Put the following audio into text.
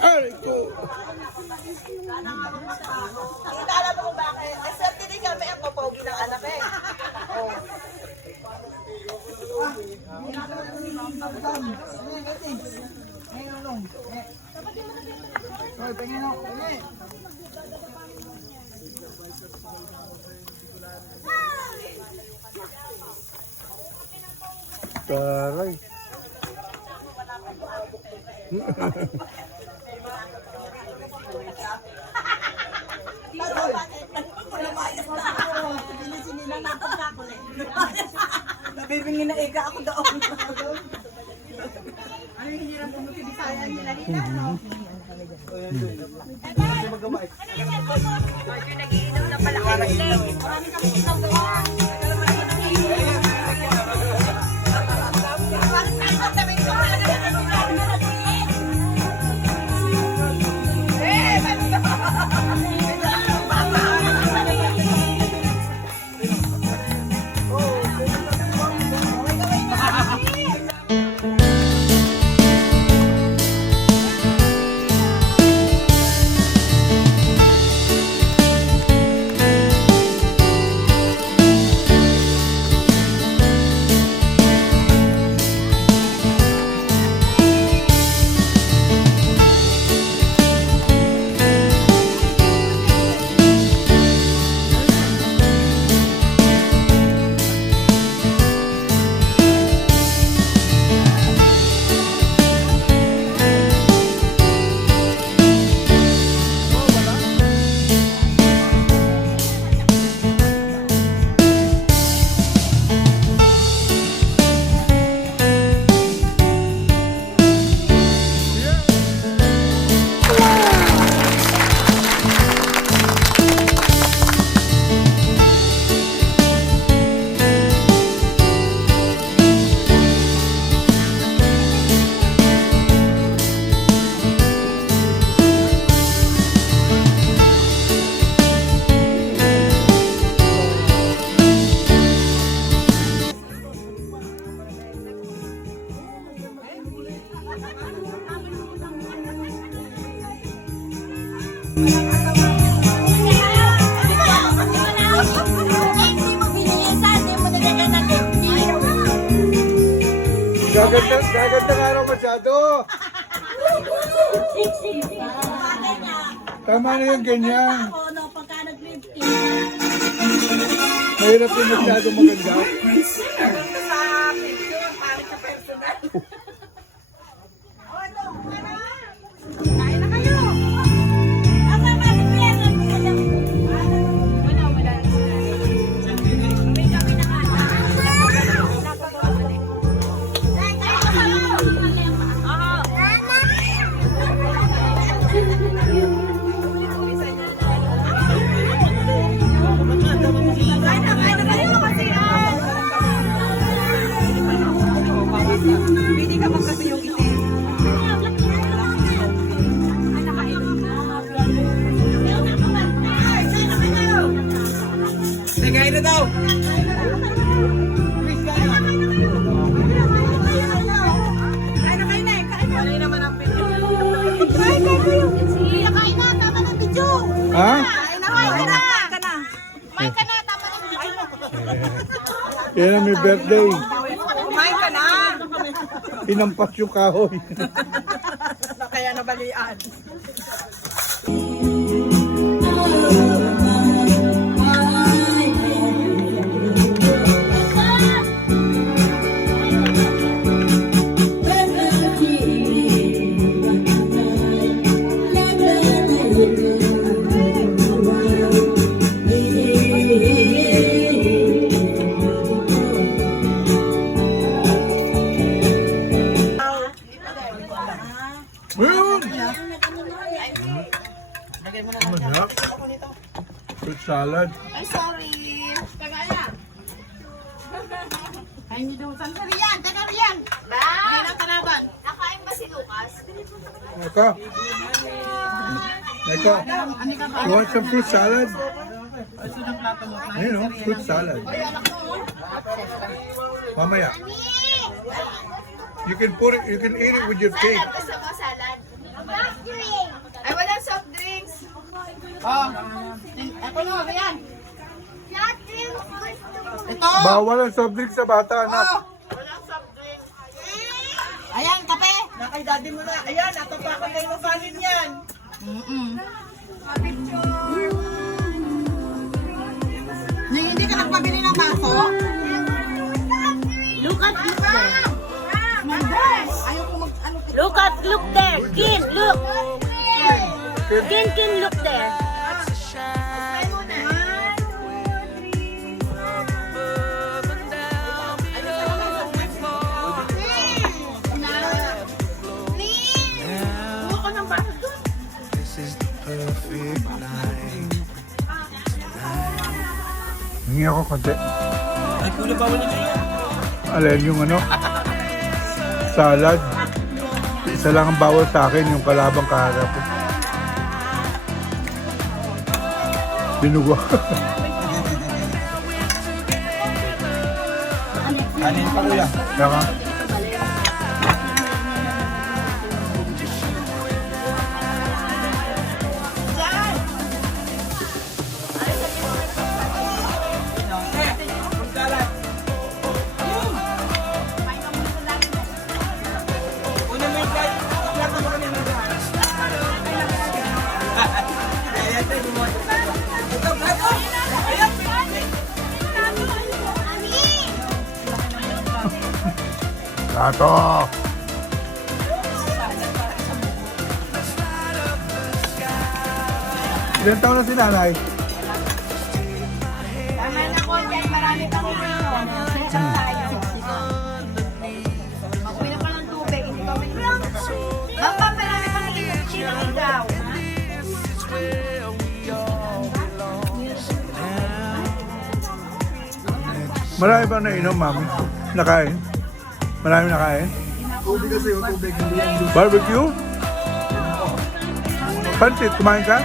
Ay, ko. Hindi alam mo kung bakit. Ay, sir, hindi kami ang papogi ng anak eh. Oh. Taray. Nabibingin na ega ako doon. Gaganda nga raw masyado. Tama na yung ganyan. Mahirap yung masyado maganda. Nagay na daw. Ha? Yan ang may birthday. Kumain ka na. Inampas yung kahoy. Kaya nabalian. Masarap. Fruit salad. Ay, sorry. Kagaya. Ay, hindi daw. Saan ka riyan? Taga riyan. Ay, nakalaban. Nakain ba si Lucas? Eka. Eka. You want some fruit salad? Ayun o, fruit salad. Ay, anak mo. Mamaya. You can put it, you can eat it with your cake. Gusto mo salad? Ay, walang soft drinks. Oh. Ako na, ayan. Ito. Bawal ang soft drink sa bata, anak. Oh. Walang soft drink. Ayan, kape. Nakay daddy mo na. Ayan, natapakan kayo ng kanin yan. Yung hindi ka nagpabili ng maso? Look at look there. Ayoko Look there. Kin, look. Kin, look there. Hingi ako konti. Ay, kulo bawal na kayo. Alin yung ano? Salad. Isa lang ang bawal sa akin, yung kalabang kaharap. Dinugo. Kanin pa kuya. Tama. Una mo yung flight. Flight mo kami ng lahat. Ayan, tayo mo. Ito, flight mo. Ayan. Lato! Ilan taon na si nanay? Tama na ko dyan, marami pang iniwan. Sensya tayo. Makuha pa ng tubig, hindi pa may Mama, marami pang iniwan. Sino ikaw? Marami ba nainom, mami? Nakain? Marami nakain? Tubig kasi yung tubig. Hindi yan. Barbecue? Pansit, kumain ka?